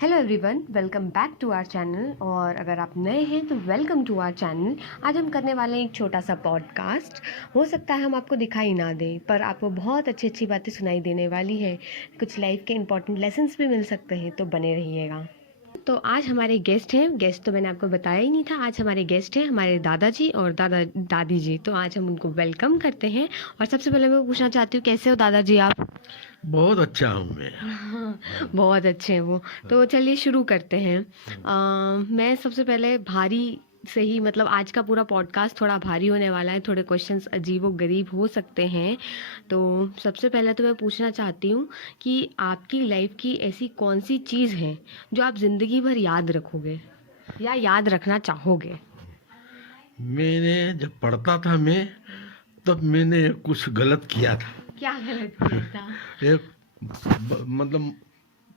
Hello everyone, welcome back to our channel. और अगर आप नए हैं तो वेलकम टू आवर चैनल। आज हम करने वाले हैं एक छोटा सा पॉडकास्ट। हो सकता है हम आपको दिखाई ना दें, पर आपको बहुत अच्छी अच्छी बातें सुनाई देने वाली है। कुछ लाइफ के इंपॉर्टेंट लेसन्स भी मिल सकते हैं, तो बने रहिएगा। तो आज हमारे गेस्ट हैं। गेस्ट तो मैंने आपको बताया ही नहीं था। आज हमारे गेस्ट हैं हमारे दादाजी और दादी जी। तो आज हम उनको वेलकम करते हैं। और सबसे पहले मैं पूछना चाहती हूँ, कैसे हो दादाजी आप? बहुत अच्छा हूँ मैं। बहुत अच्छे हैं वो। तो चलिए शुरू करते हैं। मैं सबसे पहले भारी से ही, मतलब आज का पूरा पॉडकास्ट थोड़ा भारी होने वाला है। थोड़े क्वेश्चंस अजीबो गरीब हो सकते हैं। तो सबसे पहले तो मैं पूछना चाहती हूँ कि आपकी लाइफ की ऐसी कौन सी चीज़ है जो आप ज़िंदगी भर याद रखोगे या याद रखना चाहोगे? मैंने जब पढ़ता था मैं, तब मैंने कुछ गलत किया था। क्या गलत किया था? एक मतलब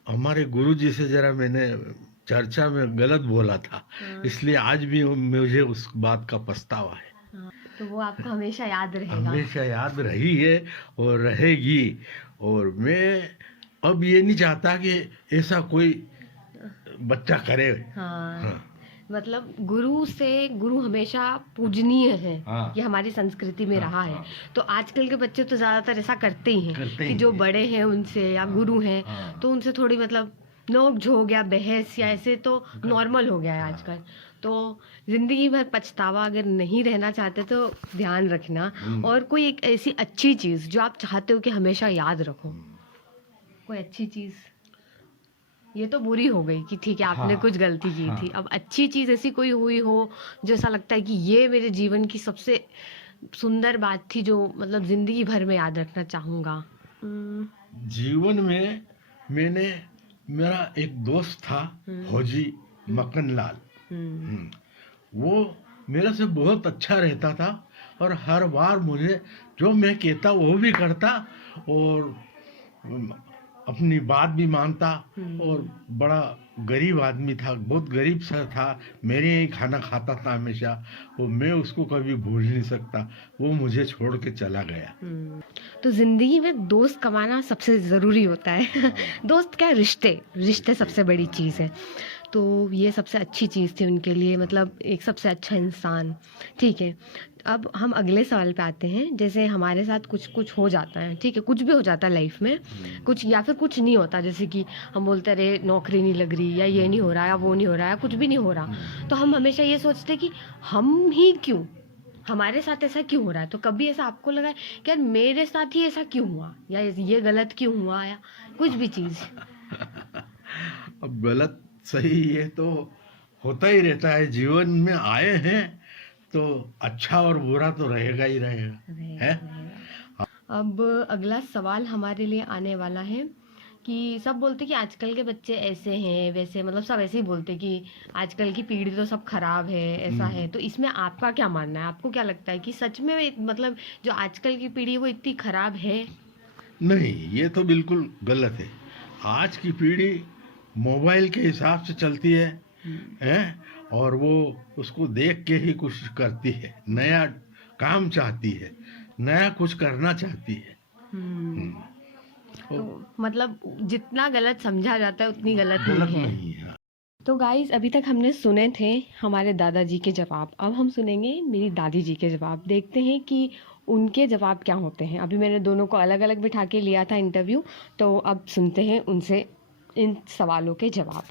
हमारे गुरुजी से जरा मैंने चर्चा में गलत बोला था, इसलिए आज भी मुझे उस बात का पछतावा है। हाँ, तो वो आपको हमेशा याद रहेगा। हमेशा याद रही है और रहेगी। और मैं अब ये नहीं चाहता कि ऐसा कोई बच्चा करे। हाँ, हाँ, मतलब गुरु हमेशा पूजनीय है। हाँ। ये हमारी संस्कृति में हाँ, रहा है। हाँ। तो आजकल के बच्चे तो ज़्यादातर ऐसा करते ही हैं करते कि ही जो हैं। बड़े हैं उनसे या गुरु हैं, हाँ। तो उनसे थोड़ी मतलब नोक झोंक या बहस या ऐसे तो नॉर्मल हो गया है आजकल। तो ज़िंदगी भर पछतावा अगर नहीं रहना चाहते तो ध्यान रखना। और कोई एक ऐसी अच्छी चीज़ जो आप चाहते हो कि हमेशा याद रखो, कोई अच्छी चीज़। ये तो बुरी हो गई कि ठीक है आपने हाँ, कुछ गलती की हाँ। थी। अब अच्छी चीज़ ऐसी कोई हुई हो जो ऐसा लगता है कि ये मेरे जीवन की सबसे सुंदर बात थी, जो मतलब ज़िंदगी भर में याद रखना चाहूँगा। जीवन में मैंने, मेरा एक दोस्त था फौजी मक्खनलाल। वो मेरे से बहुत अच्छा रहता था और हर बार मुझे जो मैं कहता वो भी करता और अपनी बात भी मानता। और बड़ा गरीब आदमी था, बहुत गरीब सा था। मेरे ही खाना खाता था हमेशा। वो मैं उसको कभी भूल नहीं सकता। वो मुझे छोड़ के चला गया। तो ज़िंदगी में दोस्त कमाना सबसे ज़रूरी होता है। दोस्त क्या, रिश्ते रिश्ते सबसे बड़ी चीज़ है। तो ये सबसे अच्छी चीज़ थी उनके लिए, मतलब एक सबसे अच्छा इंसान। ठीक है, अब हम अगले सवाल पे आते हैं। जैसे हमारे साथ कुछ कुछ हो जाता है, ठीक है, कुछ भी हो जाता है लाइफ में, कुछ या फिर कुछ नहीं होता। जैसे कि हम बोलते रहे नौकरी नहीं लग रही, या ये नहीं हो रहा, या वो नहीं हो रहा, या कुछ भी नहीं हो रहा, तो हम हमेशा ये सोचते कि हम ही क्यों, हमारे साथ ऐसा क्यों हो रहा है। तो कभी ऐसा आपको लगा है कि यार मेरे साथ ही ऐसा क्यों हुआ, या ये गलत क्यों हुआ, या कुछ भी चीज़? अब गलत सही ये तो होता ही रहता है। जीवन में आए हैं तो अच्छा और बुरा तो रहेगा ही रहेगा, है। अब अगला सवाल हमारे लिए आने वाला है कि सब बोलते कि आजकल के बच्चे ऐसे हैं वैसे, मतलब सब ऐसे ही बोलते कि आजकल की पीढ़ी तो सब खराब है, ऐसा है। तो इसमें आपका क्या मानना है? आपको क्या लगता है कि सच में मतलब जो आजकल की पीढ़ी है वो इतनी खराब है? नहीं, ये तो बिल्कुल गलत है। आज की पीढ़ी मोबाइल के हिसाब से चलती है और वो उसको देख के ही कुछ करती है, नया काम चाहती है, नया कुछ करना चाहती है। तो मतलब जितना गलत समझा जाता है उतनी गलत गलत नहीं है। नहीं है। तो गाइस, अभी तक हमने सुने थे हमारे दादाजी के जवाब। अब हम सुनेंगे मेरी दादी जी के जवाब। देखते हैं कि उनके जवाब क्या होते हैं। अभी मैंने दोनों को अलग अलग बिठा के लिया था इंटरव्यू, तो अब सुनते हैं उनसे इन सवालों के जवाब।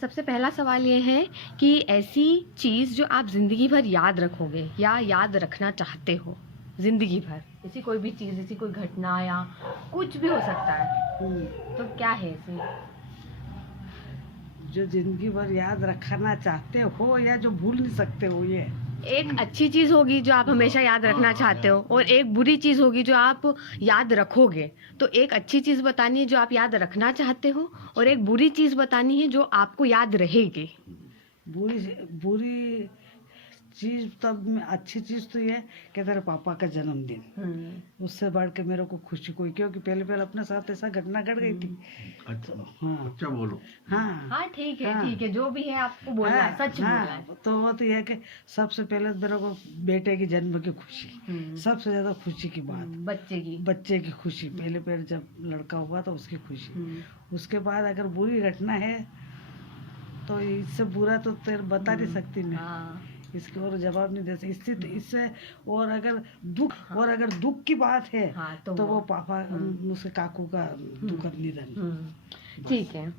सबसे पहला सवाल ये है कि ऐसी चीज़ जो आप ज़िंदगी भर याद रखोगे या याद रखना चाहते हो ज़िंदगी भर, ऐसी कोई भी चीज़, ऐसी कोई घटना या कुछ भी हो सकता है, तो क्या है ऐसी? जो जिंदगी भर याद रखना चाहते हो या जो भूल नहीं सकते हो, ये एक अच्छी चीज़ होगी जो आप हमेशा याद रखना चाहते हो, और एक बुरी चीज़ होगी जो आप याद रखोगे। तो एक अच्छी चीज़ बतानी है जो आप याद रखना चाहते हो, और एक बुरी चीज़ बतानी है जो आपको याद रहेगी। बुरी बुरी चीज तब में, अच्छी चीज तो ये है कि तेरे पापा का जन्मदिन, उससे बढ़ के मेरे को खुशी कोई, क्योंकि पहले पहले अपने साथ ऐसा घटना घट गई थी। अच्छा, हाँ अच्छा बोलो। हाँ हाँ ठीक है, हाँ। ठीक है, जो भी है आपको बोलना है, सच बोलना है। तो वो तो ये है कि सबसे पहले मेरे को बेटे की जन्म की खुशी, सबसे ज्यादा खुशी की बात, बच्चे की खुशी। पहले पहले जब लड़का हुआ तो उसकी खुशी। उसके बाद अगर बुरी घटना है तो इससे बुरा तो तेरे बता नहीं सकती मैं, हाँ इसके और जवाब नहीं दे सकती। इससे और अगर दुख की बात है हाँ तो वो पापा उसके काकू का दुखद निधन। ठीक है।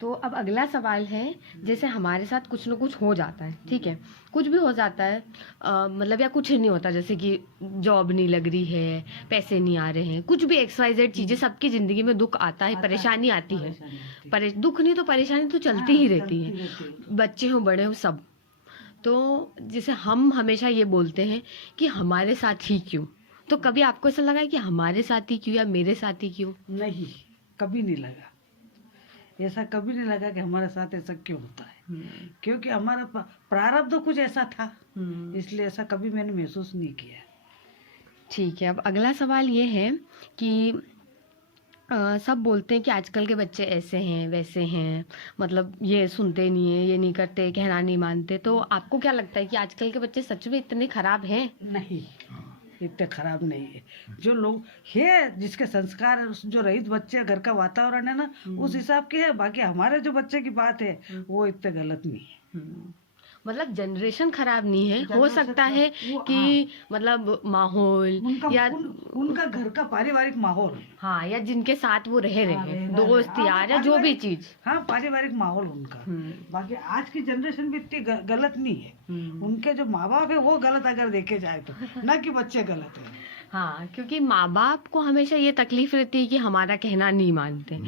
तो अब अगला सवाल है, जैसे हमारे साथ कुछ ना कुछ हो जाता है, ठीक है, कुछ भी हो जाता है, मतलब या कुछ नहीं होता, जैसे कि जॉब नहीं लग रही है, पैसे नहीं आ रहे हैं, कुछ भी XYZ चीज़ें, सबकी ज़िंदगी में दुख आता है, परेशानी आती है, दुख नहीं तो परेशानी तो चलती ही रहती है, बच्चे हो बड़े हो सब। तो जैसे हम हमेशा ये बोलते हैं कि हमारे साथ ही क्यों, तो कभी आपको ऐसा लगा है कि हमारे साथ ही क्यों या मेरे साथ ही क्यों? नहीं, कभी नहीं लगा, ऐसा कभी नहीं लगा कि हमारे साथ ऐसा क्यों होता है, क्योंकि हमारा प्रारब्ध तो कुछ ऐसा था, इसलिए ऐसा कभी मैंने महसूस नहीं किया। ठीक है। अब अगला सवाल ये है कि सब बोलते हैं कि आजकल के बच्चे ऐसे हैं वैसे हैं, मतलब ये सुनते नहीं है, ये नहीं करते, कहना नहीं मानते, तो आपको क्या लगता है कि आजकल के बच्चे सच में इतने खराब हैं? नहीं, इतने खराब नहीं है। जो लोग है, जिसके संस्कार है, जो रईस बच्चे, घर का वातावरण है ना, उस हिसाब के है। बाकी हमारे जो बच्चे की बात है वो इतने गलत नहीं है। मतलब जनरेशन खराब नहीं है, हो जनरेशन सकता है वो, कि मतलब माहौल या उनका घर का पारिवारिक माहौल, हाँ, या जिनके साथ वो रह रहे हैं, रह दोस्त रहे। यार या जो भी चीज, हाँ, पारिवारिक माहौल उनका। बाकी आज की जनरेशन भी इतनी गलत नहीं है। उनके जो माँ बाप है वो गलत अगर देखे जाए तो, ना कि बच्चे गलत है। हाँ, क्योंकि माँ बाप को हमेशा ये तकलीफ रहती है कि हमारा कहना नहीं मानते,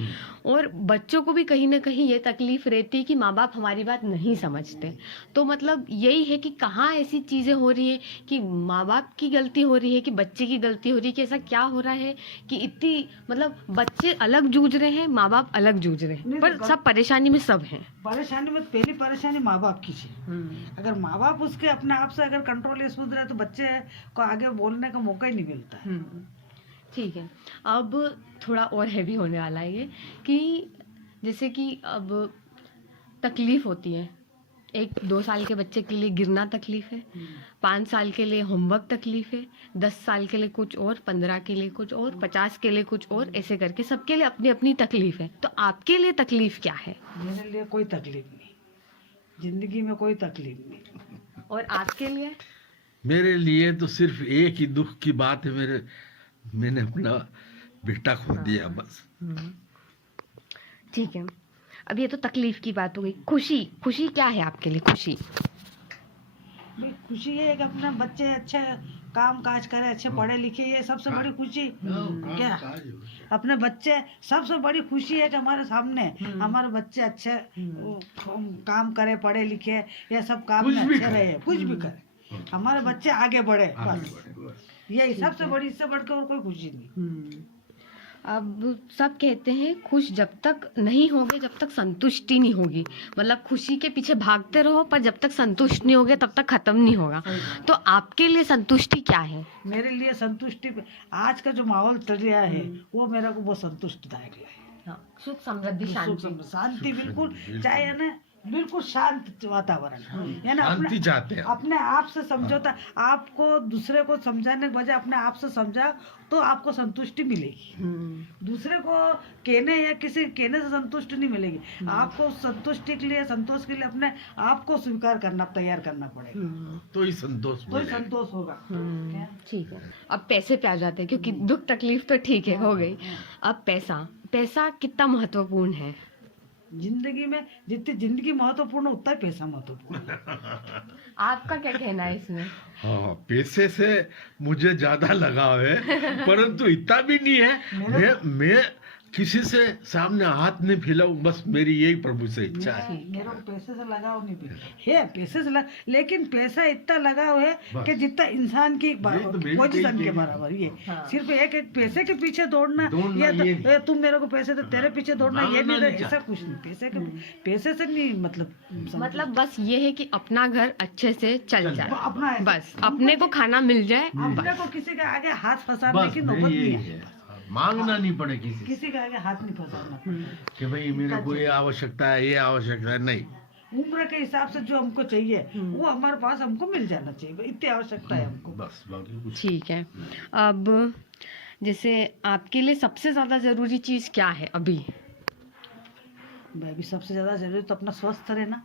और बच्चों को भी कहीं ना कहीं ये तकलीफ रहती है कि माँ बाप हमारी बात नहीं समझते। तो मतलब यही है कि कहाँ ऐसी चीज़ें हो रही है कि माँ बाप की गलती हो रही है कि बच्चे की गलती हो रही है, कि ऐसा क्या हो रहा है कि इतनी मतलब बच्चे अलग जूझ रहे हैं, माँ बाप अलग जूझ रहे हैं, पर सब परेशानी में सब हैं। परेशानी में पहली परेशानी माँ बाप की है। अगर माँ बाप उसके अपने आप से अगर कंट्रोल सुध रहे तो बच्चे को आगे बोलने का मौका ही नहीं मिलता है। ठीक है। अब थोड़ा और हैवी होने वाला है ये, कि जैसे कि अब तकलीफ होती है, 1-2 साल के बच्चे के लिए गिरना तकलीफ है, 5 साल के लिए होमवर्क तकलीफ है, 10 साल के लिए कुछ और, 15 के लिए कुछ और, 50 के लिए कुछ और, ऐसे करके सबके लिए अपनी अपनी तकलीफ है। तो आपके लिए तकलीफ क्या है? मेरे लिए कोई तकलीफ नहीं, जिंदगी में कोई तकलीफ नहीं। और आपके लिए? मेरे लिए तो सिर्फ एक ही दुख की बात है, मैंने अपना बेटा खो दिया, बस। ठीक है। अब ये तो तकलीफ की बात हो गई। खुशी क्या है आपके लिए? खुशी खुशी है कि अपना बच्चे अच्छे काम काज करे, अच्छे पढ़े लिखे, ये सबसे बड़ी खुशी। क्या अपने बच्चे, सबसे बड़ी खुशी है कि हमारे सामने हमारे बच्चे अच्छे काम करे, पढ़े लिखे, ये सब काम में अच्छे रहे, कुछ भी करे, हमारे बच्चे आगे बढ़े, बस यही सबसे बड़ी, इससे बढ़कर और कोई खुशी नहीं। अब सब कहते हैं खुश जब तक नहीं होगे जब तक संतुष्टि नहीं होगी, मतलब खुशी के पीछे भागते रहो पर जब तक संतुष्ट नहीं होगे तब तक खत्म नहीं होगा। तो आपके लिए संतुष्टि क्या है? मेरे लिए संतुष्टि, आज का जो माहौल चल रहा है वो मेरा को बहुत संतुष्टदायक है। सुख समृद्धि शांति, बिल्कुल चाहे है ना, बिल्कुल शांत वातावरण, है ना, शांति चाहते हैं। अपने आप से समझौता, आपको दूसरे को समझाने के बजाय अपने आप से समझा तो आपको संतुष्टि मिलेगी। दूसरे को कहने या किसी कहने से संतुष्टि नहीं मिलेगी। आपको संतुष्टि के लिए, संतोष के लिए अपने आप को स्वीकार करना, तैयार करना पड़ेगा, तो ही संतोष होगा। ठीक है। अब पैसे पे आ जाते हैं, क्योंकि दुख तकलीफ तो ठीक है हो गई। अब पैसा कितना महत्वपूर्ण है जिंदगी में? जितनी जिंदगी महत्वपूर्ण उतना ही पैसा महत्वपूर्ण। आपका क्या कहना है इसमें? हाँ, पैसे से मुझे ज्यादा लगाव है, परंतु इतना भी नहीं है। मैं किसी से सामने हाथ नहीं फैलाऊं, बस मेरी यही प्रभु से इच्छा है। मेरे को पैसे से लगाव नहीं है, पैसे से लेकिन पैसा इतना लगाव है कि जितना इंसान की पोजीशन के बराबर। ये सिर्फ एक पैसे के पीछे दौड़ना या तुम मेरे को पैसे दे, तेरे पीछे दौड़ना, ये नहीं, ऐसा कुछ नहीं। पैसे से नहीं, मतलब बस ये है कि अपना घर अच्छे से चल जाए, अपना बस अपने को खाना मिल जाए, अपने को किसी के आगे हाथ फंसाने की नौबत नहीं है, मांगना नहीं पड़े किसी के आगे हाथ नहीं फंसाना कि भाई मेरे को ये आवश्यकता है, ये आवश्यकता है, नहीं। उम्र के हिसाब से जो हमको चाहिए वो हमारे पास हमको मिल जाना चाहिए, इतनी आवश्यकता है हमको, बस। ठीक है। अब जैसे आपके लिए सबसे ज्यादा जरूरी चीज क्या है अभी? भाई भी सबसे ज्यादा जरूरी तो अपना स्वस्थ रहना।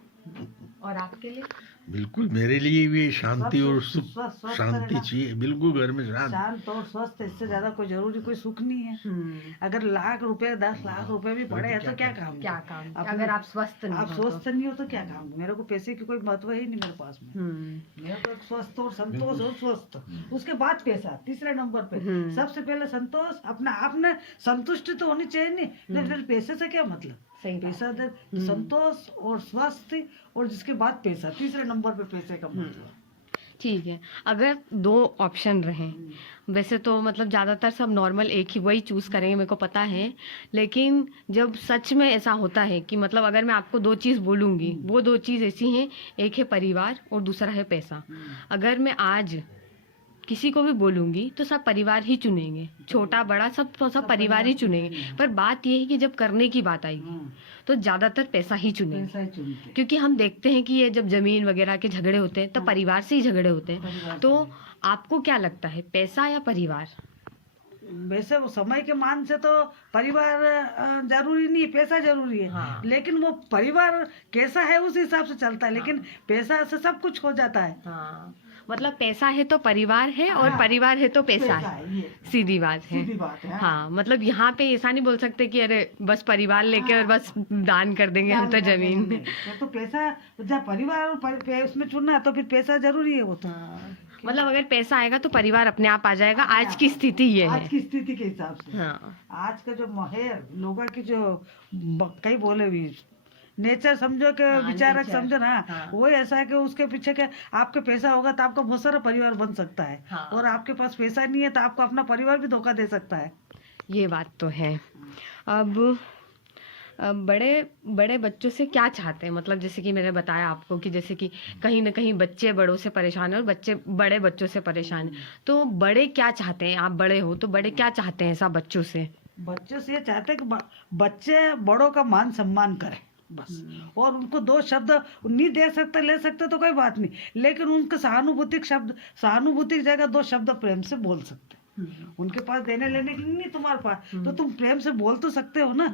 और आपके लिए? बिल्कुल मेरे लिए भी शांति और सुख, स्वस्थ शांति रहना। चाहिए, बिल्कुल घर में शांति। शांत और स्वस्थ, इससे ज्यादा कोई जरूरी कोई सुख नहीं है। अगर लाख रुपए 10 लाख रुपए भी पड़े हैं तो क्या काम, क्या काम अपने- अगर आप स्वस्थ नहीं आप हो स्वस्थ नहीं हो तो क्या काम। मेरे को पैसे की कोई महत्व ही नहीं मेरे पास में। मेरा तो स्वस्थ और संतोष और स्वस्थ, उसके बाद पैसा तीसरे नंबर पे। सबसे पहले संतोष, अपना आप में संतुष्टि तो होनी चाहिए। नहीं फिर पैसे से क्या मतलब। सही बात। पैसा दे, संतोष और स्वास्थ्य, और जिसके बाद पैसा, तीसरे नंबर पे पैसे का मतलब। ठीक है, अगर 2 ऑप्शन रहें, वैसे तो मतलब ज़्यादातर सब नॉर्मल एक ही वही चूज़ करेंगे, मेरे को पता है, लेकिन जब सच में ऐसा होता है कि मतलब अगर मैं आपको 2 चीज़ बोलूँगी, वो 2 चीज़ ऐसी हैं, एक है परिवार और दूसरा है पैसा। अगर मैं आज किसी को भी बोलूँगी तो सब परिवार ही चुनेंगे, छोटा बड़ा सब परिवार ही चुनेंगे, पर बात ये है कि जब करने की बात आएगी तो ज़्यादातर पैसा ही चुनेंगे। पैसा ही चुनते। क्योंकि हम देखते हैं कि ये जब जमीन वगैरह के झगड़े होते हैं तब परिवार से ही झगड़े होते हैं। परिवार तो आपको क्या लगता है, पैसा या परिवार? वैसे वो समय के मान से तो परिवार जरूरी नहीं है, पैसा जरूरी है। हाँ। लेकिन वो परिवार कैसा है उस हिसाब से चलता है। लेकिन पैसा से सब कुछ हो जाता है। हाँ, मतलब पैसा है तो परिवार है और हाँ, परिवार है तो पैसा है, ये सीधी बात है। सीधी बात है। हाँ, मतलब यहाँ पे ऐसा नहीं बोल सकते कि अरे बस परिवार लेके और बस दान कर देंगे हम तो जमीन। ये तो पैसा जब परिवार और उसमें चुनना है तो फिर पैसा जरूरी है वो तो। मतलब अगर पैसा आएगा तो परिवार अपने आप आ जाएगा, आज की स्थिति ये आज है। की स्थिति के हिसाब से। हाँ, आज का जो है लोगों की जो कई बोले भी नेचर समझो कि विचारक समझो ना। वो ऐसा है कि उसके पीछे के आपके पैसा होगा तो आपका बहुत सारा परिवार बन सकता है। और आपके पास पैसा नहीं है तो आपको अपना परिवार भी धोखा दे सकता है। ये बात तो है। अब बड़े बड़े बच्चों से क्या चाहते हैं, मतलब जैसे कि मैंने बताया आपको कि जैसे कि कहीं ना कहीं बच्चे बड़ों से परेशान है और बच्चे बड़े बच्चों से परेशान है, तो बड़े क्या चाहते हैं? आप बड़े हो तो बड़े क्या चाहते हैं ऐसा बच्चों से? बच्चों से ये चाहते हैं कि बच्चे बड़ों का मान सम्मान करें बस। और उनको 2 शब्द नहीं दे सकते ले सकते तो कोई बात नहीं, लेकिन उनके सहानुभूति की जगह 2 शब्द प्रेम से बोल सकते। उनके पास देने लेने के लिए नहीं तुम्हारे पास, तो तुम प्रेम से बोल तो सकते हो ना।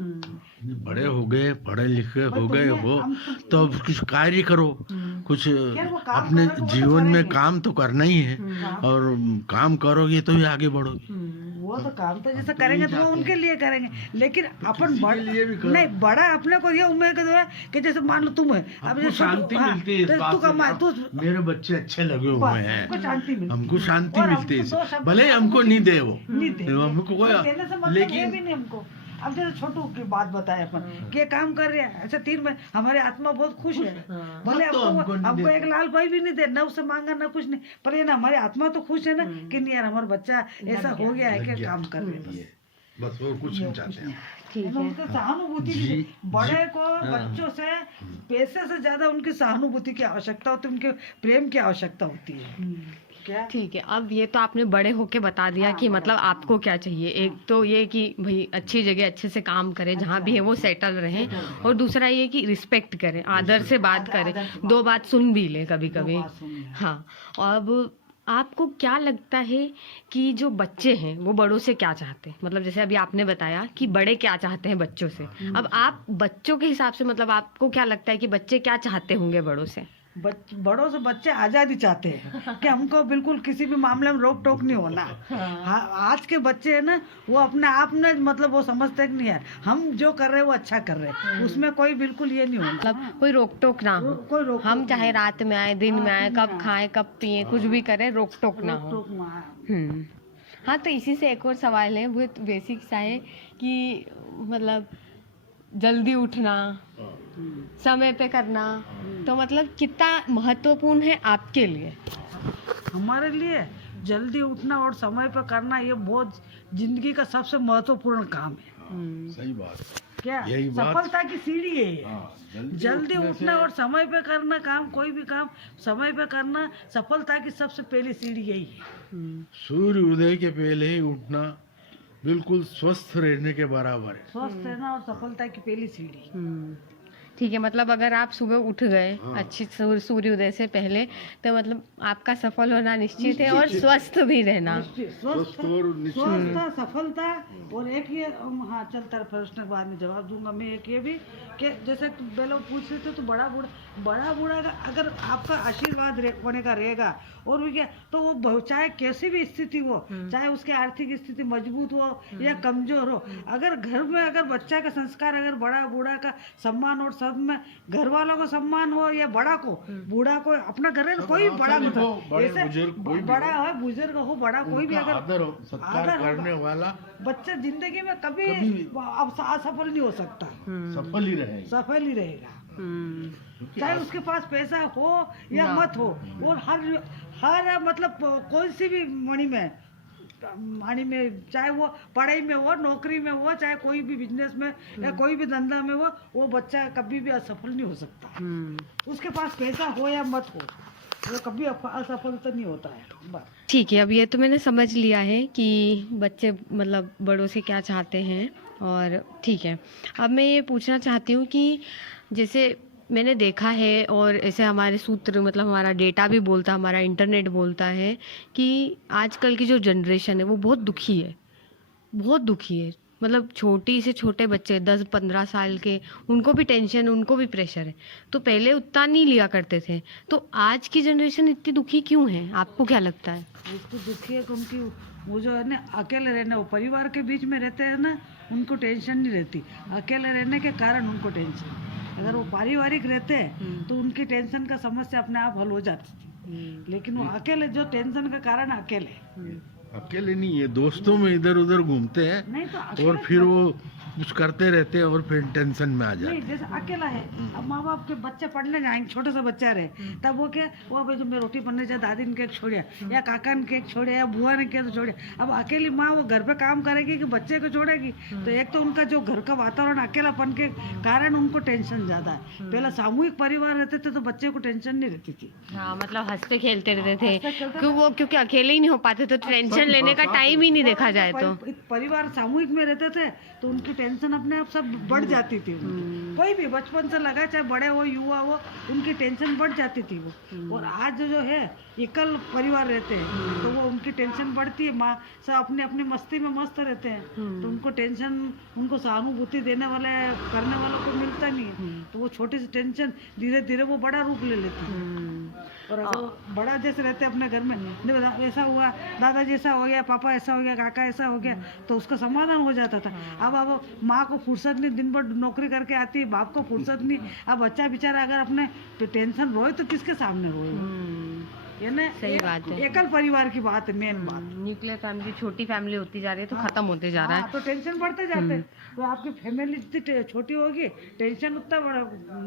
बड़े हो गए, पढ़े लिखे हो गए हो तो अब कुछ कार्य करो, कुछ वो काम अपने करोगे, वो तो जीवन में करेंगे। काम तो करना ही है, और काम करोगे तो ही आगे बढ़ोगे। वो तो काम तो जैसे करेंगे तो वो उनके लिए करेंगे, लेकिन अपन लिए भी करो। नहीं बड़ा अपने को ये उम्मीद है कि जैसे मान लो तुम है अब हमको जैसे शांति हाँ, मिलती है इस तो बात तू से, कमाए तू मेरे बच्चे अच्छे लगे बस, हुए हैं, हमको शांति मिलती हमको शांति और मिलती है हमको 2 इससे। शब्द भले ही हमको नहीं दे वो, नहीं दे हमको कोई, देने से मतलब ये भी नहीं हमको। अब जैसे छोटू की बात बताए अपन कि ये काम कर रहे हैं ऐसे 3 महीने, हमारी आत्मा बहुत खुश है। भले तो हमको नहीं हमको देते। 1 लाल कोई भी नहीं दे, ना उससे मांगा ना कुछ नहीं, पर ये ना हमारी आत्मा तो खुश है ना कि नहीं यार हमारा बच्चा ऐसा हो गया है लग कि गया। काम कर रहे हैं बस। बस और कुछ नहीं चाहते हम। ठीक है ना, है। उनकी सहानुभूति जी, भी बड़े को हाँ। बच्चों से पैसे से ज्यादा उनकी सहानुभूति की आवश्यकता होती है, उनके प्रेम की आवश्यकता होती है। क्या ठीक है, अब ये तो आपने बड़े होके बता दिया हाँ, कि बड़ा मतलब आपको क्या चाहिए। एक तो ये कि भाई अच्छी जगह अच्छे से काम करे, जहाँ भी है वो सेटल रहे, और दूसरा ये कि रिस्पेक्ट करें, आदर से बात करें, आदर से 2 बात सुन भी ले कभी कभी। बात सुनिए। हाँ, अब आपको क्या लगता है कि जो बच्चे हैं वो बड़ों से क्या चाहते हैं? मतलब जैसे अभी आपने बताया कि बड़े क्या चाहते हैं बच्चों से, अब आप बच्चों के हिसाब से मतलब आपको क्या लगता है कि बच्चे क्या चाहते होंगे बड़ों से? बड़ों से बच्चे आजादी चाहते हैं कि हमको बिल्कुल किसी भी मामले में रोक टोक नहीं होना। हाँ, आज के बच्चे है ना वो अपने आप में मतलब वो समझते कि नहीं यार हम जो कर रहे हैं वो अच्छा कर रहे हैं, उसमें कोई बिल्कुल ये नहीं होना, मतलब कोई रोक टोक ना हो, कोई रोक हम चाहे रात में आए दिन में आए, कब खाएं कब पिए, कुछ भी करें, रोक टोक ना हो। टोक हम्म। हाँ, तो इसी से एक और सवाल है, वो बेसिक सा है कि मतलब जल्दी उठना, समय पे करना, तो मतलब कितना महत्वपूर्ण है आपके लिए? हमारे लिए जल्दी उठना और समय पर करना ये बहुत जिंदगी का सबसे महत्वपूर्ण काम है। सही बात है। क्या यही बात- सफलता की सीढ़ी है ये। हाँ, जल्दी उठने उठना से- और समय पे करना काम, कोई भी काम समय पे करना सफलता की सबसे पहली सीढ़ी यही है। सूर्य उदय के पहले ही उठना बिल्कुल स्वस्थ रहने के बराबर है। स्वस्थ रहना और सफलता की पहली सीढ़ी। ठीक है, मतलब अगर आप सुबह उठ गए हाँ। अच्छी सूर्योदय से पहले, तो मतलब आपका सफल होना निश्चित है और स्वस्थ भी रहना। स्वस्थ और स्वस्थ सफलता। और एक ये हाँ चलता है, प्रश्न के बाद में जवाब दूंगा मैं। एक ये भी कि जैसे पहले पूछ रहे थे तो बड़ा बूढ़ा अगर आपका आशीर्वाद होने का रहेगा और भी क्या, तो वो चाहे कैसी भी स्थिति हो, चाहे उसकी आर्थिक स्थिति मजबूत हो या कमजोर हो, अगर घर में अगर बच्चा का संस्कार, अगर बड़ा बूढ़ा का सम्मान, और सब में घर वालों को सम्मान हो या बड़ा को बूढ़ा को, अपना घर है कोई भी बड़ा मतलब बड़े जैसे बुजुर्ग कोई भी बड़ा हो, बुजुर्ग हो, बड़ा कोई भी, अगर आदर सत्कार आदर होगा, करने वाला बच्चा जिंदगी में कभी अब असफल नहीं हो सकता, सफल ही रहेगा। सफल ही रहेगा। चाहे उसके पास पैसा हो या मत हो, और हर मतलब कोई सी भी मणि में, चाहे वो पढ़ाई में हो, नौकरी में हो, चाहे कोई भी बिजनेस में या कोई भी धंधा में हो, वो बच्चा कभी भी असफल नहीं हो सकता। उसके पास पैसा हो या मत हो, वो कभी असफल तो नहीं होता है। बस ठीक है, अब ये तो मैंने समझ लिया है कि बच्चे मतलब बड़ों से क्या चाहते हैं, और ठीक है। अब मैं ये पूछना चाहती हूँ कि जैसे मैंने देखा है, और ऐसे हमारे सूत्र मतलब हमारा डेटा भी बोलता, हमारा इंटरनेट बोलता है कि आजकल की जो जनरेशन है वो बहुत दुखी है, बहुत दुखी है। मतलब छोटी से छोटे बच्चे 10-15 साल के, उनको भी टेंशन, उनको भी प्रेशर है। तो पहले उतना नहीं लिया करते थे, तो आज की जनरेशन इतनी दुखी क्यों है, आपको क्या लगता है? उसको दुखी है क्योंकि वो जो है ना अकेले रहना, वो परिवार के बीच में रहते हैं ना, उनको टेंशन नहीं रहती। अकेले रहने के कारण उनको टेंशन, अगर वो पारिवारिक रहते हैं तो उनकी टेंशन का समस्या अपने आप हल हो जाती थी। लेकिन वो अकेले, जो टेंशन का कारण अकेले नहीं है, दोस्तों में इधर उधर घूमते हैं नहीं तो और अकेले फिर वो कुछ करते रहते हैं और फिर टेंशन में आ जाते नहीं, हैं। जैसे अकेला है, अब माँ बाप के बच्चे पढ़ने जाएंगे, छोटा सा बच्चा रहे, तब वो क्या, वो भाई जो मैं रोटी बनने जाए, दादी ने केक छोड़िया या काका ने केक छोड़िया या बुआ ने केक छोड़िया। अब अकेली माँ वो घर पे काम करेगी कि बच्चे को छोड़ेगी, तो एक तो उनका जो घर का वातावरण अकेलापन के कारण उनको टेंशन ज्यादा है। पहले सामूहिक परिवार रहते थे तो बच्चे को टेंशन नहीं रहती थी। हाँ, मतलब हंसते खेलते रहते थे, क्योंकि अकेले ही नहीं हो पाते, तो टेंशन लेने का टाइम ही नहीं देखा जाए तो। परिवार सामूहिक में रहते थे तो उनकी टेंशन अपने आप सब बढ़ जाती थी। कोई भी बचपन से लगा, चाहे बड़े हो युवा हो, उनकी टेंशन बढ़ जाती थी वो। और आज जो है एकल परिवार रहते हैं तो वो उनकी टेंशन बढ़ती है, माँ सब अपने अपने मस्ती में मस्त रहते हैं, तो उनको टेंशन, उनको सहानुभूति देने वाले करने वालों को मिलता नहीं है, तो वो छोटी सी टेंशन धीरे धीरे वो बड़ा रूप ले लेती है। और अगर बड़ा जैसे रहते हैं अपने घर में, नहीं ऐसा हुआ, दादाजी ऐसा हो गया, पापा ऐसा हो गया, काका ऐसा हो गया, तो उसका समाधान हो जाता था। अब माँ को फुर्सत नहीं, दिन भर नौकरी करके आती है, बाप को फुर्सत नहीं। अब बच्चा बेचारा अगर अपने टेंशन रोए तो किसके सामने रोए? सही बात है। एकल परिवार की बात है, मेन बात। न्यूक्लियर फैमिली, छोटी फैमिली होती जा रही है, तो खत्म होते जा रहा है। तो टेंशन बढ़ते जाते हैं। तो आपकी फैमिली जितनी छोटी होगी, टेंशन उतना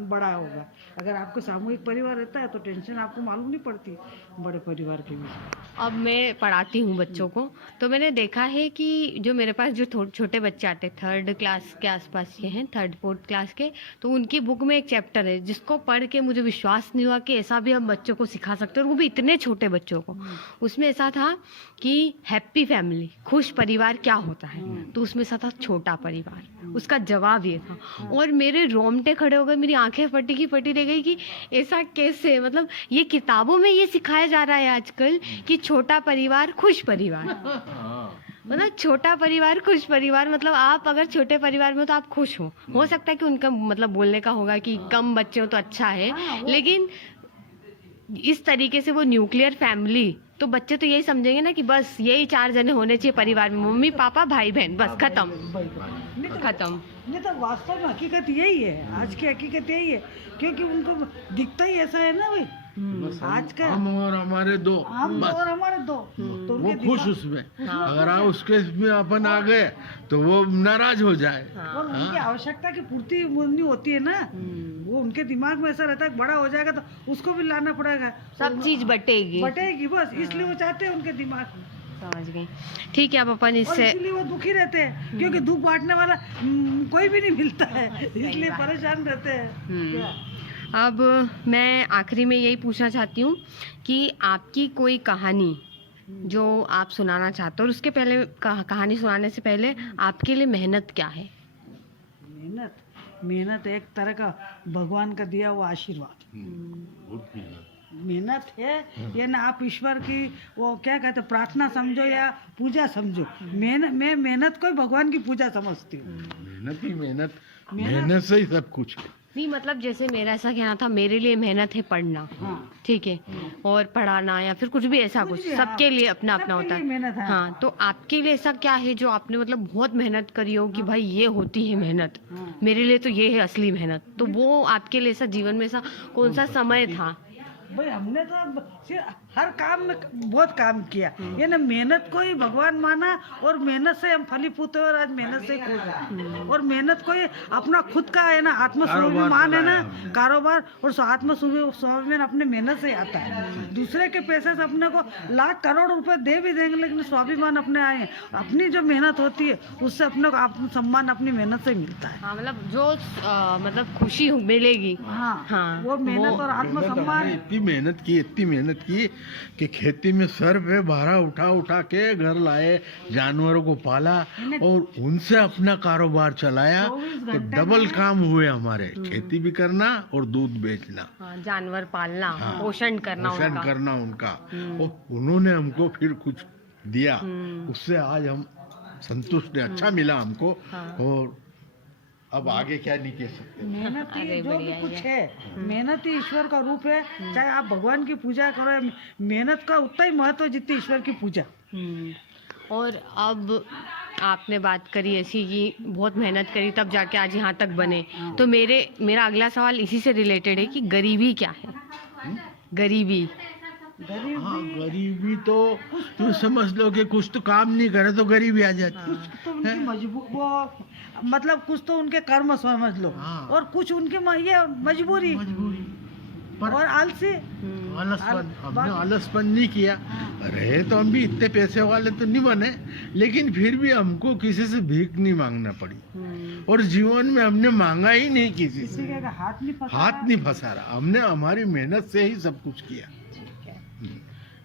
बड़ा होगा। अगर आपको सामूहिक परिवार रहता है तो टेंशन आपको मालूम नहीं पड़ती बड़े परिवार के बीच। अब मैं पढ़ाती हूँ बच्चों को, तो मैंने देखा है कि जो मेरे पास जो छोटे बच्चे आते हैं, 3rd क्लास के आसपास के हैं, 3rd 4th क्लास के, तो उनकी बुक में एक चैप्टर है जिसको पढ़ के मुझे विश्वास नहीं हुआ कि ऐसा भी हम बच्चों को सिखा सकते हैं, और वो भी इतने छोटे बच्चों को। उसमें ऐसा था कि हैप्पी फैमिली, खुश परिवार क्या होता है, तो उसमें ऐसा था छोटा परिवार, उसका जवाब ये था। और मेरे रोंगटे खड़े हो गए, मेरी आंखें फटी रह गई कि ऐसा कैसे, मतलब ये किताबों में ये सिखाया जा रहा है आजकल कि छोटा परिवार खुश परिवार, मतलब छोटा परिवार खुश परिवार, मतलब आप अगर छोटे परिवार में हो तो आप खुश हो सकता है कि उनका मतलब बोलने का होगा कि कम बच्चे हो तो अच्छा है, लेकिन इस तरीके से वो न्यूक्लियर फैमिली, तो बच्चे तो यही समझेंगे ना कि बस यही 4 जने होने चाहिए परिवार में, मम्मी पापा भाई बहन, बस खत्म। नहीं तो वास्तव में हकीकत यही है, आज की हकीकत यही है, क्योंकि उनको दिखता ही ऐसा है ना भाई। आज का हम और हमारे दो, और हमारे दो, तो वो खुश उसमें। अगर आप उसके में अपन आ गए तो वो नाराज हो जाए। और उनकी आवश्यकता की पूर्ति नहीं होती है ना, वो उनके दिमाग में ऐसा रहता है बड़ा हो जाएगा तो उसको भी लाना पड़ेगा, सब चीज बटेगी बस, इसलिए वो चाहते हैं, उनके दिमाग में। समझ गई, ठीक है। अब अपन इससे, इसलिए वो दुखी रहते हैं क्योंकि दुख बांटने वाला कोई भी नहीं मिलता है, इसलिए परेशान रहते हैं। अब मैं आखिरी में यही पूछना चाहती हूँ कि आपकी कोई कहानी जो आप सुनाना चाहते हो, और उसके पहले कहानी सुनाने से पहले आपके लिए मेहनत क्या है? मेहनत एक तरह का भगवान का दिया हुआ आशीर्वाद। बहुत मेहनत। मेहनत है ये ना, आप ईश्वर की वो क्या कहते हैं, प्रार्थना समझो या पूजा समझो। मैं मेहनत को ही भगवान की पूजा समझती हूँ। मेहनत ही मेहनत, मेहनत से ही सब कुछ है। नहीं मतलब जैसे मेरा ऐसा कहना था, मेरे लिए मेहनत है पढ़ना, हाँ, ठीक है, और पढ़ाना या फिर कुछ भी ऐसा कुछ, भी, सबके हाँ, लिए अपना अपना सबके होता लिए मेहनत है। है। हाँ, तो आपके लिए ऐसा क्या है जो आपने मतलब बहुत मेहनत करी हो कि भाई ये होती है मेहनत, हाँ। मेरे लिए तो ये है असली मेहनत, तो वो आपके लिए ऐसा जीवन में ऐसा कौन सा समय था? भाई हमने तो अब हर काम में बहुत काम किया, ये ना मेहनत को ही भगवान माना और मेहनत से हम फलीभूत हुए और आज मेहनत से खुश हैं। और मेहनत को ही अपना खुद का है ना आत्मस्वाभिमान है ना, कारोबार और आत्मस्वाभिमान अपने मेहनत से ही आता है। दूसरे के पैसे से अपने को लाख करोड़ रुपए दे भी देंगे, लेकिन स्वाभिमान अपने आए, अपनी जो मेहनत होती है उससे अपने को आत्म सम्मान अपनी मेहनत से मिलता है। हाँ मतलब जो मतलब खुशी मिलेगी, हाँ, हाँ, वो मेहनत और आत्मसम्मान। इतनी मेहनत की कि खेती में सर पे भारा उठा उठा के घर लाए, जानवरों को पाला और उनसे अपना कारोबार चलाया। 24 तो घंटे डबल काम हुए हमारे, खेती भी करना और दूध बेचना, हाँ, जानवर पालना, हाँ, पोषण करना पोषण उनका। करना उनका। और उन्होंने हमको फिर कुछ दिया, उससे आज हम संतुष्ट हैं, अच्छा मिला हमको। हाँ। और अब आगे क्या नहीं कह सकते। मेहनत ही अरे जो भी बढ़िया कुछ ही है, मेहनत ही ईश्वर का रूप है। चाहे आप भगवान की पूजा करो, मेहनत का उतना ही महत्व है जितनी ईश्वर की पूजा। और अब आपने बात करी ऐसी कि बहुत मेहनत करी तब जाके आज यहाँ तक बने, तो मेरा अगला सवाल इसी से रिलेटेड है कि गरीबी क्या है? गरीबी, हाँ, गरीबी तो तू समझ लो कि कुछ तो काम नहीं करे तो गरीबी आ जाती। कुछ तो उनकी मजबूर वो मतलब कुछ तो उनके कर्म समझ लो, हाँ। और कुछ उनके ये मजबूरी पर और आलसी। आलसपन, हमने आलसपन नहीं किया। रहे तो हम भी इतने पैसे वाले तो नहीं बने, लेकिन फिर भी हमको किसी से भीख नहीं मांगना पड़ी, और जीवन में हमने मांगा ही नहीं किसी किसी से, का हाथ नहीं फंसा। हाथ नहीं फंसा रहा। हमने हमारी मेहनत से ही सब कुछ किया।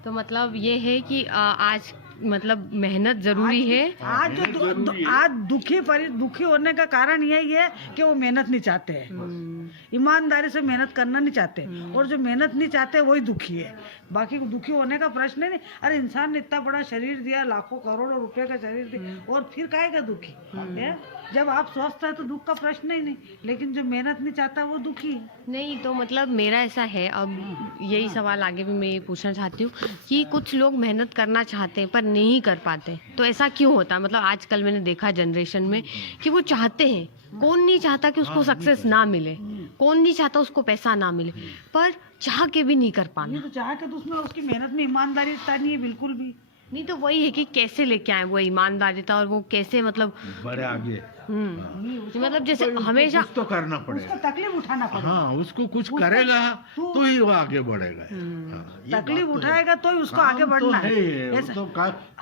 तो मतलब ये है कि आज मतलब मेहनत जरूरी है। आज जो आज दुखी होने का कारण यही है कि वो मेहनत नहीं चाहते हैं, ईमानदारी से मेहनत करना नहीं चाहते, और जो मेहनत नहीं चाहते वही दुखी है। बाकी दुखी होने का प्रश्न ही नहीं। अरे इंसान ने इतना बड़ा शरीर दिया, लाखों करोड़ों रुपए का शरीर दिया, और फिर काहे का दुखी है? जब आप स्वस्थ है तो दुख का प्रश्न ही नहीं, लेकिन जो मेहनत नहीं चाहता वो दुखी है। नहीं तो मतलब मेरा ऐसा है, अब यही सवाल आगे भी मैं ये पूछना चाहती हूँ कि कुछ लोग मेहनत करना चाहते हैं पर नहीं कर पाते, तो ऐसा क्यों होता है? मतलब आजकल मैंने देखा जनरेशन में कि वो चाहते हैं, कौन नहीं चाहता कि उसको सक्सेस ना मिले, कौन नहीं चाहता उसको पैसा ना मिले, पर चाह के भी नहीं कर पाना। ये तो चाह के तो उसमें उसकी मेहनत में ईमानदारी नहीं है बिल्कुल भी। नहीं तो वही है कि कैसे लेके आए वो ईमानदारिता, और वो कैसे मतलब बड़े आगे मतलब जैसे उसको हमेशा कुछ तो करना उसको पड़ेगा। तकलीफ उठाना पड़ेगा। हाँ, उसको कुछ करेगा तो ही वो आगे बढ़ेगा। हाँ, ये तकलीफ बात तो है। उठाएगा तो ही उसको आगे काम बढ़ना तो है। वो ऐसा- तो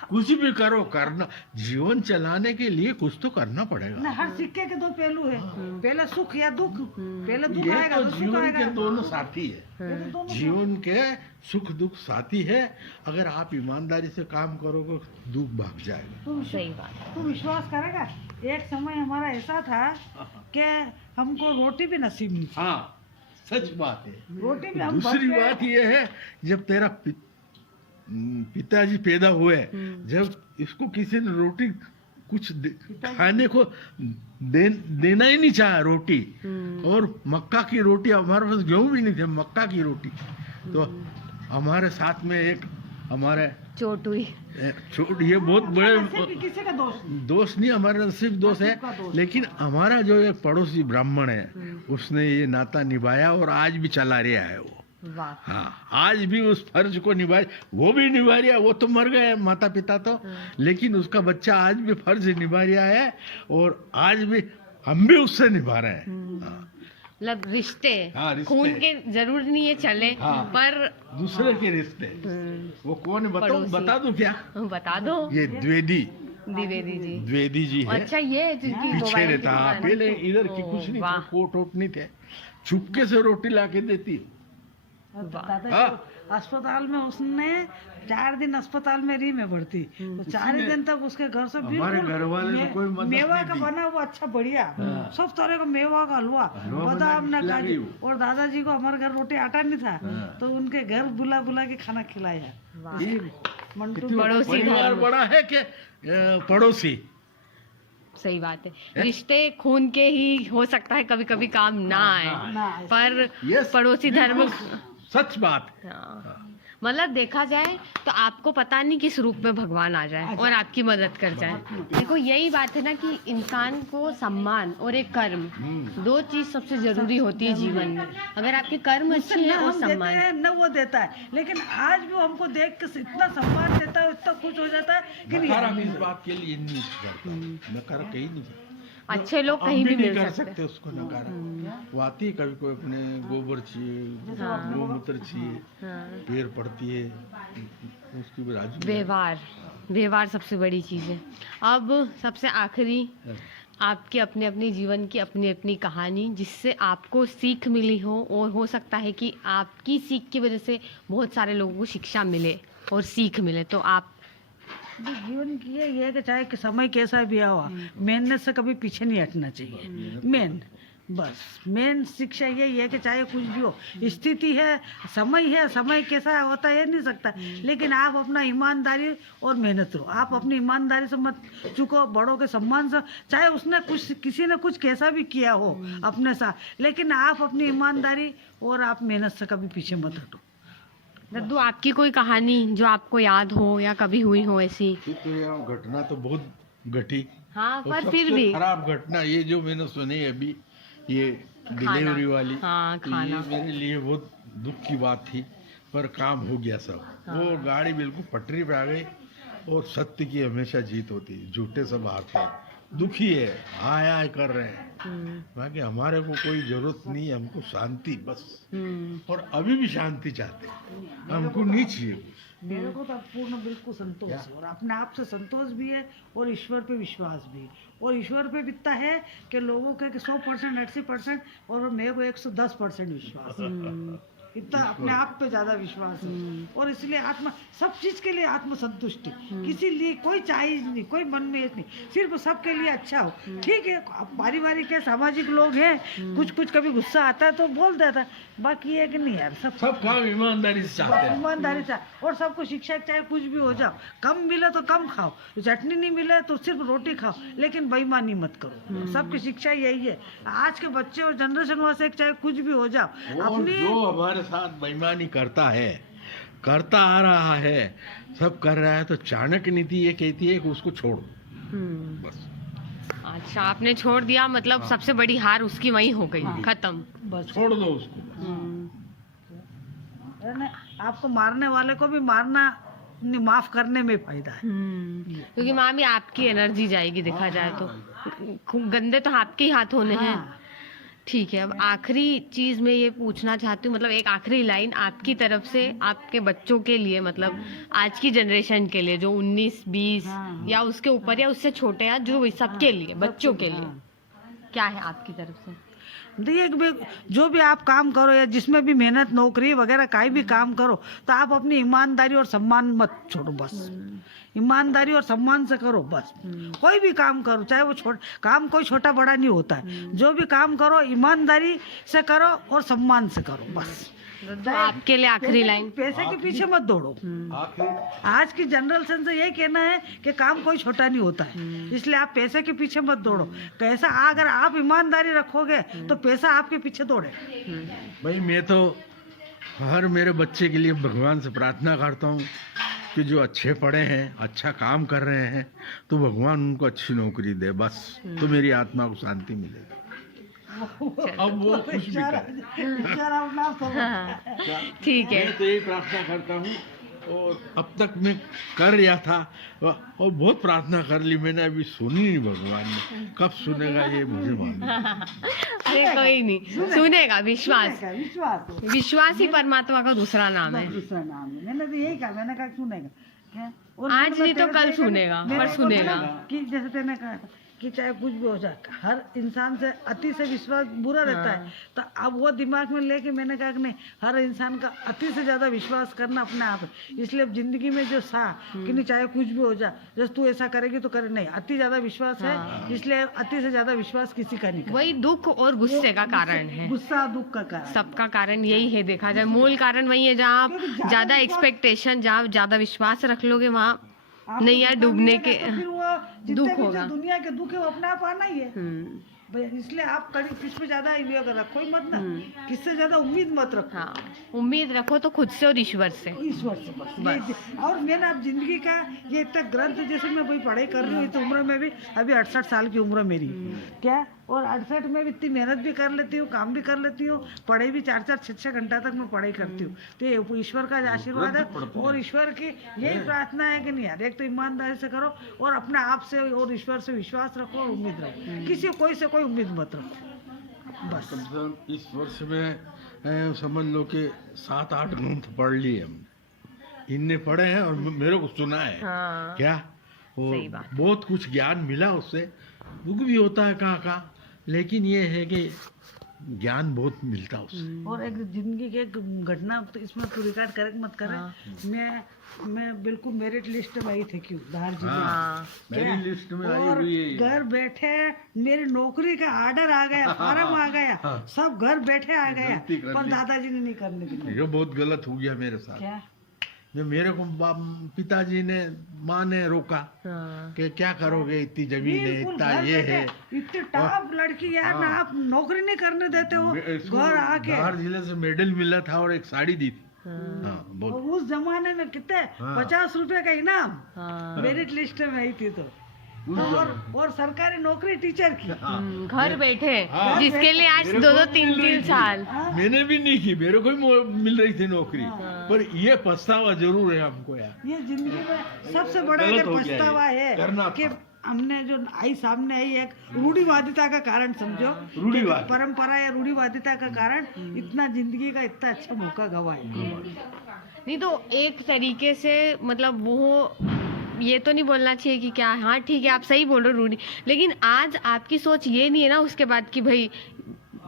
कुछ भी करो, करना, जीवन चलाने के लिए कुछ तो करना ना, पड़ेगा। हर सिक्के के दो पहलू है, पहले सुख या दुख। पहले दुख ये आएगा तो तो सुख जीवन आएगा। के दोनों साथी है। ये तो दोनों जीवन के सुख दुख साथी है। अगर आप ईमानदारी से काम करोगे, दुख भाग जाएगा। सही बात। तू विश्वास करेगा, एक समय हमारा ऐसा था कि हमको रोटी भी नसीब नहीं थी। हाँ, सच बात है। रोटी भी हम दूसरी भर के- बात यह है, जब तेरा पिताजी पैदा हुए, जब इसको किसी ने रोटी कुछ खाने को देना ही नहीं चाहा रोटी, और मक्का की रोटी, हमारे पास गेहूं भी नहीं थे, मक्का की रोटी। तो हमारे साथ में एक हमारे चोट हुई। छोट, ये बहुत बड़े नसीब की किसी का दोष नहीं। दोस्त नहीं, हमारा नसीब दोस्त है। नसीब का दोस्त। लेकिन हमारा जो एक पड़ोसी ब्राह्मण है, उसने ये नाता निभाया और आज भी चला रहा है वो। वाह। हाँ, आज भी उस फर्ज को निभा, वो भी निभा रहा है। वो तो मर गए माता पिता तो, लेकिन उसका बच्चा आज भी फर्ज निभा रहा है, और आज भी हम भी उससे निभा रहे हैं। हाँ, मतलब रिश्ते, हाँ, रिश्ते। खून के जरूर नहीं है चले, हाँ। पर दूसरे के रिश्ते। वो कौन है बताओ, पड़ोसी। बता दो क्या? बता दो। ये द्विवेदी जी। है। अच्छा, ये जिनकी पीछे मोबाइल की रहता। हाँ, दुकान है। पहले इधर की कुछ नहीं था, वाह। कोट वोट नहीं थे, चुपके से रोटी ला के देती। दादाजी अस्पताल में उसने 4 दिन अस्पताल में रही मैं भर्ती, तो 4 ही दिन तक उसके घर से हमारे घर वाले तो कोई मदद मेवा नहीं का दी। बना हुआ अच्छा बढ़िया सब तरह का मेवा का हलवा, बादाम ना खिला काजू। रही और दादाजी को हमारे घर रोटी आटा नहीं था, तो उनके घर बुला बुला के खाना खिलाया। मंटू पड़ोसी परिवार धर्म। बड़ा है कि पड़ोसी। सही बात है, रिश्ते खून के ही हो सकता है कभी कभी काम ना आए, पर Yes, पड़ोसी धर्म। बिल्कुल सच बात है। हाँ। मतलब देखा जाए तो आपको पता नहीं किस रूप में भगवान आ जाए और आपकी मदद कर जाए। देखो यही बात है ना कि इंसान को सम्मान और एक कर्म, 2 चीज सबसे जरूरी होती है जीवन में। अगर आपके कर्म अच्छे हैं और हम देते सम्मान, हैं न वो देता है, लेकिन आज भी वो हमको देख के इतना सम्मान देता है, इतना खुश हो जाता है कि नहीं। नकारा भी इस बात के लिए नहीं करता, नकारा कहीं नहीं करता। अच्छे लोग हम कहीं भी नहीं मिल कर सकते। सकते उसको नकारा। वो आती है कभी कोई अपने गोबर चाहिए, गोमूत्र चाहिए, हाँ। पेड़ पड़ती है, उसकी भी राजू व्यवहार, व्यवहार सबसे बड़ी चीज है। अब सबसे आखिरी, आपके अपने अपने जीवन की अपनी अपनी कहानी जिससे आपको सीख मिली हो, और हो सकता है कि आपकी सीख की वजह से बहुत सारे लोगों को शिक्षा मिले और सीख मिले, तो आप जीवन की ये है कि चाहे कि समय कैसा भी हुआ, मेहनत से कभी पीछे नहीं हटना चाहिए। मेन शिक्षा यही है कि चाहे कुछ भी हो, स्थिति है, समय कैसा होता है ये नहीं सकता, लेकिन आप अपना ईमानदारी और मेहनत करो। आप अपनी ईमानदारी से मत चुको, बड़ों के सम्मान से, चाहे उसने कुछ किसी ने कुछ कैसा भी किया हो अपने साथ, लेकिन आप अपनी ईमानदारी और आप मेहनत से कभी पीछे मत हटो। दद्दू, आपकी कोई कहानी जो आपको याद हो या कभी हुई हो ऐसी? तो ये घटना तो बहुत घटी, हाँ, और पर फिर सबसे भी खराब घटना ये जो मैंने सुनी अभी, ये डिलीवरी वाली, हाँ, तो ये मेरे लिए बहुत दुख की बात थी, पर काम हो गया सब। वो गाड़ी बिल्कुल पटरी पे आ गई, और सत्य की हमेशा जीत होती है, झूठे सब हारते हैं। दुखी है, हाय हाय कर रहे हैं, बाकी हमारे को कोई जरूरत नहीं है, हमको शांति बस, और अभी भी शांति चाहते हैं, हमको नहीं चाहिए कुछ। मेरे को तो अब पूर्ण बिल्कुल संतोष है, और अपने आप से संतोष भी है, और ईश्वर पे विश्वास भी है। और ईश्वर पे भी इतना है कि लोगों का 100% 80%, और मेरे को 110% विश्वास है। इतना अपने आप पे ज्यादा विश्वास है, और इसलिए आत्मा सब चीज के लिए आत्म संतुष्टि, किसी लिए कोई चाहिए नहीं, कोई मन में ये नहीं, सिर्फ सबके लिए अच्छा हो। ठीक है, अब पारिवारिक है, सामाजिक लोग हैं, कुछ कभी गुस्सा आता है तो बोल देता है, बाकी ये कि नहीं यार, सब काम ईमानदारी से चाहते हैं। ईमानदारी से, और सबको शिक्षा चाहे कुछ भी हो जाओ, कम मिले तो कम खाओ, चटनी नहीं मिले तो सिर्फ रोटी खाओ, लेकिन बेईमानी मत करो। सबकी शिक्षा यही है। आज के बच्चे और जनरेशन वाले चाहे कुछ भी हो जाओ, और अपनी जो हमारे साथ बेईमानी करता है, करता आ रहा है, सब कर रहा है, तो चाणक्य नीति ये कहती है कि उसको छोड़ो बस। अच्छा, आपने छोड़ दिया, मतलब सबसे बड़ी हार उसकी वही हो गई, खत्म। बस छोड़ दो उसको। है ना, आपको मारने वाले को भी मारना नहीं, माफ करने में फायदा है। क्योंकि मामी आपकी एनर्जी जाएगी, देखा जाए तो गंदे तो आपके ही हाथ होने हैं। हाँ। ठीक है, अब आखिरी चीज मैं ये पूछना चाहती हूँ, मतलब एक आखिरी लाइन आपकी तरफ से आपके बच्चों के लिए, मतलब आज की जनरेशन के लिए जो 19-20 या उसके ऊपर या उससे छोटे, या जो सबके लिए, बच्चों के लिए क्या है आपकी तरफ से? देखिए, जो भी आप काम करो या जिसमें भी मेहनत, नौकरी वगैरह काई भी काम करो, तो आप अपनी ईमानदारी और सम्मान मत छोड़ो बस। ईमानदारी और सम्मान से करो बस। कोई भी काम करो, चाहे वो काम कोई छोटा बड़ा नहीं होता है, जो भी काम करो ईमानदारी से करो और सम्मान से करो बस। तो आपके लिए आखिरी लाइन? पैसे के पीछे मत दौड़ो। आखिर आज की जनरेशन से यही कहना है कि काम कोई छोटा नहीं होता है, इसलिए आप पैसे के पीछे मत दौड़ो। कैसा, अगर आप ईमानदारी रखोगे तो पैसा आपके पीछे दौड़े। भाई, मैं तो हर मेरे बच्चे के लिए भगवान से प्रार्थना करता हूँ कि जो अच्छे पढ़े हैं, अच्छा काम कर रहे हैं, तो भगवान उनको अच्छी नौकरी दे बस, तो मेरी आत्मा को शांति मिलेगी। अब वो कुछ भी करे। ठीक है, मैं तो यही प्रार्थना करता हूँ, और अब तक मैं कर रहा था, और बहुत प्रार्थना कर ली मैंने, अभी सुनी नहीं भगवान ने। कब सुनेगा ये मुझे मालूम। अरे कोई नहीं सुनेगा, विश्वास, विश्वास ही परमात्मा का दूसरा नाम है। दूसरा नाम है, मैंने तो यही कहा, मैंने कहा सुनेगा क्या? और आज मैंने नहीं तो तेरे कल देखा, सुनेगा, मेरे पर को सुनेगा। बोला कि जैसे तेने कहा कि चाहे कुछ भी हो जाए, हर इंसान से अति से विश्वास बुरा रहता है। तो अब वो दिमाग में लेके मैंने कहा कि नहीं, हर इंसान का अति से ज्यादा विश्वास करना अपने आप है। इसलिए अब जिंदगी में जो कि नहीं चाहे कुछ भी हो जाए, जैसे तू ऐसा करेगी तो करे, नहीं, अति ज्यादा विश्वास है, इसलिए अति से ज्यादा विश्वास किसी का नहीं करना। वही दुख और गुस्से का कारण है, गुस्सा दुख का कारण, सबका कारण यही है। देखा जाए मूल कारण वही है, जहाँ आप क्योंकि ज्यादा एक्सपेक्टेशन, जहाँ आप ज्यादा विश्वास रख लोगे, वहाँ आपको नैया पता डूबने नहीं के रहेगा, तो फिर वो जितने दुख भी जो होगा। दुनिया के दुख है वो अपने आप आना ही है। हम्म, भैया, इसलिए आप कड़ी किस पे ज्यादा ये रखो ही मत ना, किससे ज्यादा उम्मीद मत रखो। हाँ, उम्मीद रखो तो खुद से और ईश्वर से। ईश्वर से बस। और मैंने अब जिंदगी का ये इतना ग्रंथ, जैसे मैं वही पढ़ाई कर रही हूँ, इस उम्र में भी, अभी 68 साल की उम्र मेरी, क्या, और 68 में भी इतनी मेहनत भी कर लेती हूँ, काम भी कर लेती हूँ, पढ़ाई भी 4-4, 6-6 घंटा तक मैं पढ़ाई करती हूँ। तो ये ईश्वर का आशीर्वाद है, और ईश्वर की यही प्रार्थना है कि नहीं यार, एक तो ईमानदारी से करो, और अपने आप से और ईश्वर से विश्वास रखो और उम्मीद रखो, किसी कोई से कोई उम्मीद मत रखो बस। कम से कम इस वर्ष में समझ लो कि 7-8 ग्रंथ पढ़ लिए हम, इनने पढ़े हैं और मेरे को सुना है। हाँ, क्या वो सही बात। बहुत कुछ ज्ञान मिला उससे, दुख भी होता है कहाँ, लेकिन ये है कि ज्ञान बहुत मिलता उससे। और एक जिंदगी की एक घटना, तो इसमें तो रिकॉर्ड करेक्ट मत करें, मैं बिल्कुल मेरिट लिस्ट में आई थी, क्यों, धार जिले में। हाँ, मेरी लिस्ट में आई और हुई है। घर बैठे मेरी नौकरी का ऑर्डर आ गया, फॉर्म आ गया, सब घर बैठे आ गया, गलती कर पर ली। दादाजी ने नहीं करने दिया। ये बहुत गलत हो गया मेरे साथ। क्या, जो मेरे को पिताजी ने, माँ ने रोका हाँ, कि क्या करोगे, इतनी जमीन है, बिल्कुल इतना घर ये बैठे, है। इतनी टॉप लड़की यार ना, आप नौकरी नहीं करने देते हो, इसको घर आके। धार जिले से मेडल मिला था और एक साड़ी दी थी। हाँ, और बहुत। उस जमाने में कितने, हाँ। 50 रुपए का इनाम हाँ, मेरिट लिस्ट में आई थी। तो उस और सरकारी नौकरी टीचर की। घर बैठे, हाँ, जिसके लिए आज मेरे 2-2, को भी मिल 3-3 रही थी। साल। मैंने भी नहीं की, मेरे को भी मिल रही थी नौकरी, पर ये पछतावा जरूर है हमको यार। ये जिंदगी में सबसे बड़ा गलत अगर हो गया पछतावा ये, है करना कि था। हमने जो सामने आई एक रूढ़िवादिता का कारण, समझो, रूढ़िवाद। परंपरा या रूढ़िवादिता का कारण इतना जिंदगी का इतना अच्छा मौका गवाए। नहीं तो एक तरीके से मतलब वो ये तो नहीं बोलना चाहिए कि क्या, हाँ ठीक है आप सही बोल रहे हो रूढ़ी, लेकिन आज आपकी सोच ये नहीं है ना उसके बाद कि भाई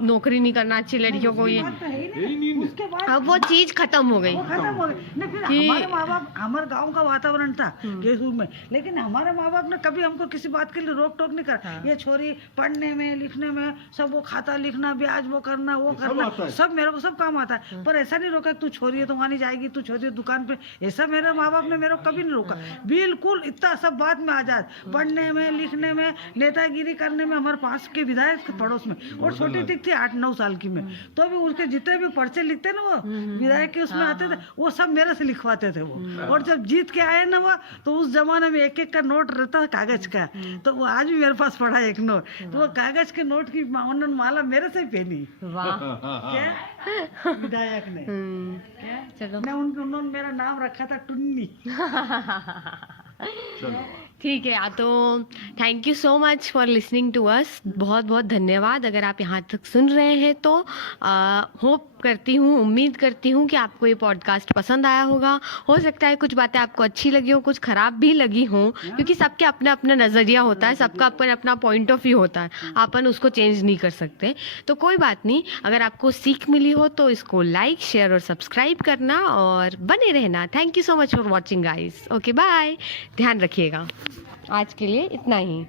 नौकरी नहीं करना चाहिए लड़कियों को, ये बात तो है ही यही नहीं। नहीं। उसके बाद अब वो चीज खत्म हो गई। वो खत्म हो गई। नहीं, फिर कि- हमारे माँ बाप, हमारे गांव का वातावरण था केसुर में, लेकिन हमारे माँ बाप ने कभी हमको किसी बात के लिए रोक टोक नहीं करा। ये छोरी पढ़ने में लिखने में सब, वो खाता लिखना, ब्याज वो करना, वो सब करना, आता है। सब मेरे को सब काम आता है, पर ऐसा नहीं रोका कि तू छोरी है तो वहाँ नहीं जाएगी, तू छोरी है दुकान पे, ऐसा मेरे माँ बाप ने मेरे को कभी नहीं रोका। बिल्कुल इतना सब बात में आजाद, पढ़ने में लिखने में, नेतागिरी करने में। हमारे पास के विधायक के पड़ोस में, और छोटी दिख थी 8-9 साल की में, तो भी उसके जितने भी पर्चे लिखते ना वो विधायक के उसमें आते थे, वो सब मेरे से लिखवाते थे वो। और जब जीत के आए ना वो, तो उस जमाने में 1-1 का नोट रहता था कागज का, तो वो आज भी मेरे पास पड़ा है 1 नोट, तो वो कागज के नोट की उन्होंने माला मेरे से ही पहनी। वाह, क्या विधायक ने, क्या, चलो मैं उन्होंने मेरा नाम रखा था टुन्नी। ठीक है। तो thank you so much for listening to us, बहुत बहुत धन्यवाद। अगर आप यहाँ तक सुन रहे हैं तो होप करती हूँ, उम्मीद करती हूँ कि आपको ये पॉडकास्ट पसंद आया होगा। हो सकता है कुछ बातें आपको अच्छी लगी हो, कुछ ख़राब भी लगी हो, क्योंकि सबके अपना अपना नज़रिया होता है, सबका अपना अपना पॉइंट ऑफ व्यू होता है, अपन उसको चेंज नहीं कर सकते। तो कोई बात नहीं, अगर आपको सीख मिली हो तो इसको लाइक, शेयर और सब्सक्राइब करना और बने रहना। Thank you so much for watching guys. Okay bye, ध्यान रखिएगा। आज के लिए इतना ही।